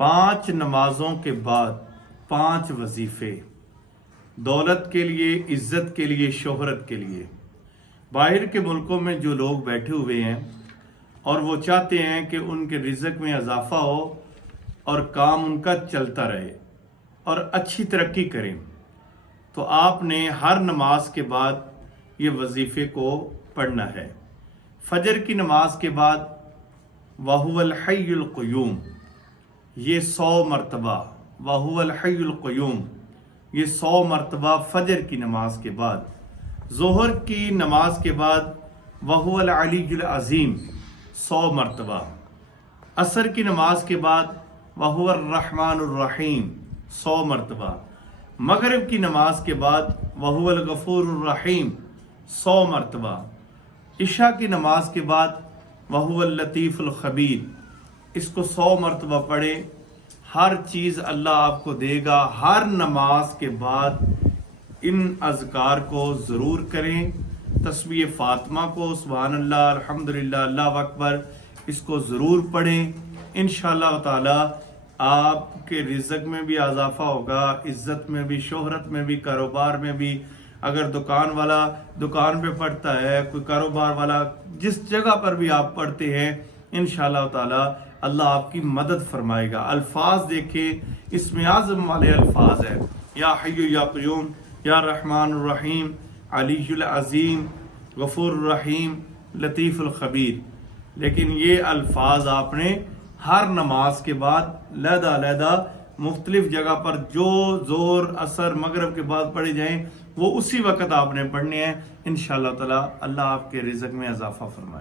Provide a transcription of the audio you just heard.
5 نمازوں کے بعد 5 وظیفے، دولت کے لیے، عزت کے لیے، شہرت کے لیے۔ باہر کے ملکوں میں جو لوگ بیٹھے ہوئے ہیں اور وہ چاہتے ہیں کہ ان کے رزق میں اضافہ ہو اور کام ان کا چلتا رہے اور اچھی ترقی کریں، تو آپ نے ہر نماز کے بعد یہ وظیفے کو پڑھنا ہے۔ فجر کی نماز کے بعد وَهُوَ الْحَيُّ الْقَيُّومُ، یہ 100 مرتبہ، وَهُوَ الْحَيُّ الْقَيُّومُ، یہ 100 مرتبہ فجر کی نماز کے بعد۔ ظہر کی نماز کے بعد وَهُوَ الْعَلِيُّ الْعَظِيمُ، 100 مرتبہ۔ عصر کی نماز کے بعد وَهُوَ الرَّحْمَنُ الرَّحِيمُ، 100 مرتبہ۔ مغرب کی نماز کے بعد وَهُوَ الْغَفُورُ الرَّحِيمُ، 100 مرتبہ۔ عشاء کی نماز کے بعد وَهُوَ اللطیف الخبیر، اس کو 100 مرتبہ پڑھے۔ ہر چیز اللہ آپ کو دے گا۔ ہر نماز کے بعد ان اذکار کو ضرور کریں۔ تسبیح فاطمہ کو، سبحان اللہ، الحمدللہ، اللہ اکبر، اس کو ضرور پڑھیں۔ انشاءاللہ تعالی آپ کے رزق میں بھی اضافہ ہوگا، عزت میں بھی، شہرت میں بھی، کاروبار میں بھی۔ اگر دکان والا دکان پہ پڑھتا ہے، کوئی کاروبار والا جس جگہ پر بھی آپ پڑھتے ہیں، انشاءاللہ تعالی اللہ آپ کی مدد فرمائے گا۔ الفاظ دیکھیں، اسم اعظم والے الفاظ ہیں، یا حی یا قیوم، یا رحمان الرحیم، علی العظیم، غفور الرحیم، لطیف الخبیر۔ لیکن یہ الفاظ آپ نے ہر نماز کے بعد علیحدہ علیحدہ مختلف جگہ پر جو ظہر، عصر، مغرب کے بعد پڑھے جائیں، وہ اسی وقت آپ نے پڑھنے ہیں۔ انشاءاللہ تعالی اللہ آپ کے رزق میں اضافہ فرمائے۔